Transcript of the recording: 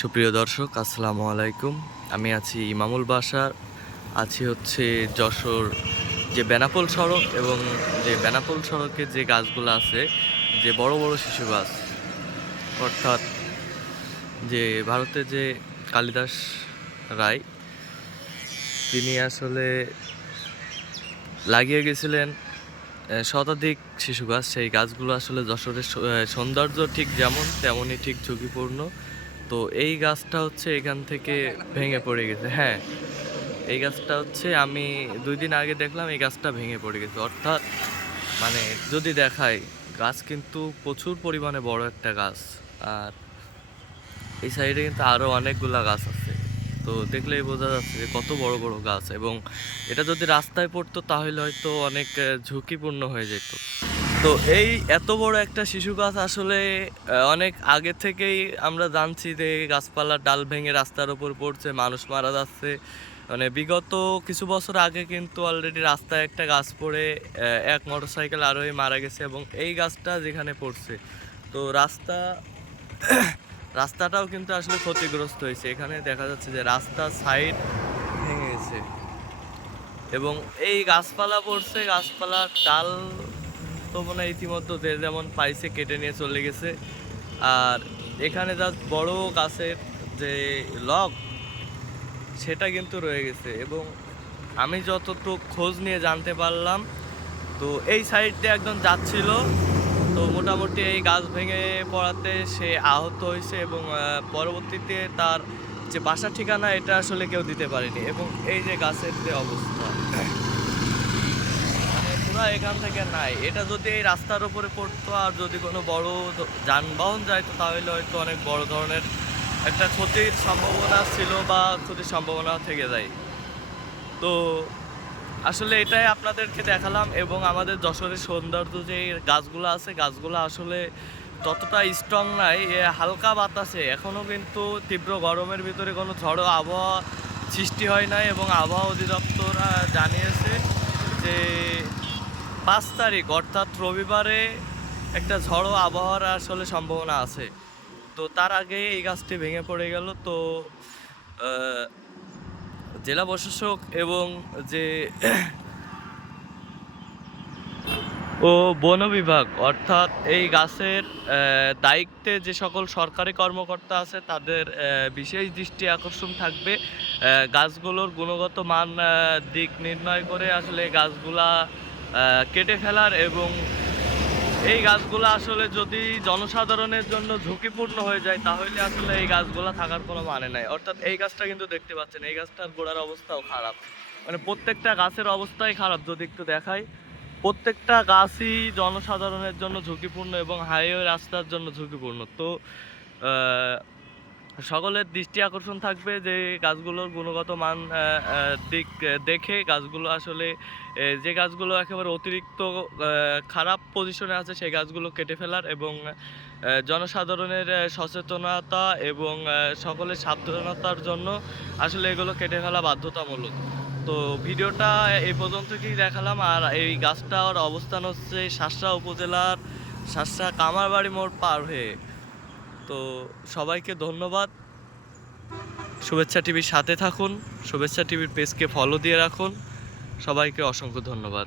সুপ্রিয় দর্শক, আসসালামু আলাইকুম। আমি আছি ইমামুল বাসার। আছি হচ্ছে যশোর যে বেনাপোল সড়ক এবং যে বেনাপোল সড়কে যে গাছগুলো আছে, যে বড় বড় শিশু গাছ, অর্থাৎ যে ভারতের যে কালিদাস রায়, তিনি আসলে লাগিয়ে গেছিলেন শতাধিক শিশু গাছ। সেই গাছগুলো আসলে যশোরের সৌন্দর্য ঠিক যেমন, তেমনই ঠিক ঝুঁকিপূর্ণ। তো এই গাছটা হচ্ছে এখান থেকে ভেঙে পড়ে গেছে হ্যাঁ। এই গাছটা হচ্ছে আমি দুই দিন আগে দেখলাম এই গাছটা ভেঙে পড়ে গেছে। অর্থাৎ মানে যদি দেখায় গাছ কিন্তু প্রচুর পরিমাণে বড় একটা গাছ। আর এই সাইডে কিন্তু আরও অনেকগুলা গাছ আছে। তো দেখলেই বোঝা যাচ্ছে যে কত বড় বড় গাছ। এবং এটা যদি রাস্তায় পড়তো তাহলে হয়তো অনেক ঝুঁকিপূর্ণ হয়ে যেত। তো এই এত বড় একটা শিশু গাছ আসলে অনেক আগে থেকেই আমরা জানছি যে গাছপালার ডাল ভেঙে রাস্তার ওপর পড়ছে, মানুষ মারা যাচ্ছে। মানে বিগত কিছু বছর আগে কিন্তু অলরেডি রাস্তায় একটা গাছ পড়ে এক মোটরসাইকেল আরোহী মারা গেছে এবং এই গাছটা যেখানে পড়ছে। তো রাস্তা, রাস্তাটাও কিন্তু আসলে ক্ষতিগ্রস্ত হয়েছে। এখানে দেখা যাচ্ছে যে রাস্তা সাইড ভেঙে গেছে। এবং এই গাছপালা পড়ছে, গাছপালার ডাল তো মনে হয় ইতিমধ্যে যে যেমন পাইছে কেটে নিয়ে চলে গেছে। আর এখানে যা বড় গাছের যে লগ সেটা কিন্তু রয়ে গেছে। এবং আমি যতটুকু খোঁজ নিয়ে জানতে পারলাম, তো এই সাইড দিয়ে একজন যাচ্ছিল। তো মোটামুটি এই গাছ ভেঙে পড়াতে সে আহত হয়েছে এবং পরবর্তীতে তার যে বাসা ঠিকানা, এটা আসলে কেউ দিতে পারেনি। এবং এই যে গাছের যে অবস্থা পুরো এখান থেকে নাই। এটা যদি এই রাস্তার উপরে পড়তো আর যদি কোনো বড় যানবাহন যাইতো, তাহলে হয়তো অনেক বড় ধরনের একটা ক্ষতির সম্ভাবনা ছিল বা ক্ষতির সম্ভাবনা থেকে যায়। তো আসলে এটাই আপনাদেরকে দেখালাম এবং আমাদের যশোরের সৌন্দর্য যে গাছগুলো আছে, গাছগুলো আসলে ততটা স্ট্রং নাই হালকা বাতাসে। এখনও কিন্তু তীব্র গরমের ভিতরে কোনো ঝড়ো আবহাওয়া সৃষ্টি হয় নাই এবং আবহাওয়া অধিদপ্তর জানিয়েছে যে পাঁচ তারিখ, অর্থাৎ রবিবারে একটা ঝড়ো আবহাওয়ার আসলে সম্ভাবনা আছে। তো তার আগে এই গাছটি ভেঙে পড়ে গেল। তো জেলা প্রশাসক এবং যে ও বন বিভাগ, অর্থাৎ এই গাছের দায়িত্বে যে সকল সরকারি কর্মকর্তা আছে, তাদের বিশেষ দৃষ্টি আকর্ষণ থাকবে। গাছগুলোর গুণগত মান দিক নির্ণয় করে আসলে গাছগুলা কেটে ফেলার এবং এই গাছগুলো আসলে যদি জনসাধারণের জন্য ঝুঁকিপূর্ণ হয়ে যায়, তাহলে আসলে এই গাছগুলো থাকার কোনো মানে নাই। অর্থাৎ এই গাছটা কিন্তু দেখতে পাচ্ছেন, এই গাছটার গোড়ার অবস্থাও খারাপ। মানে প্রত্যেকটা গাছের অবস্থাই খারাপ, যদি একটু দেখাই। প্রত্যেকটা গাছই জনসাধারণের জন্য ঝুঁকিপূর্ণ এবং হাইওয়ে রাস্তার জন্য ঝুঁকিপূর্ণ। তো সকলের দৃষ্টি আকর্ষণ থাকবে যে গাছগুলোর গুণগত মান দিক দেখে গাছগুলো আসলে যে গাছগুলো একেবারে অতিরিক্ত খারাপ পজিশনে আছে সেই গাছগুলো কেটে ফেলার এবং জনসাধারণের সচেতনতা এবং সকলের সাবধানতার জন্য আসলে এগুলো কেটে ফেলা বাধ্যতামূলক। তো ভিডিওটা এই পর্যন্ত কি দেখালাম। আর এই গাছটার অবস্থান হচ্ছে শাসরা উপজেলার, শাসরা কামারবাড়ি মোড় পার হয়ে। তো সবাইকে ধন্যবাদ। শুভেচ্ছা টিভির সাথে থাকুন, শুভেচ্ছা টিভির পেজকে ফলো দিয়ে রাখুন। সবাইকে অসংখ্য ধন্যবাদ।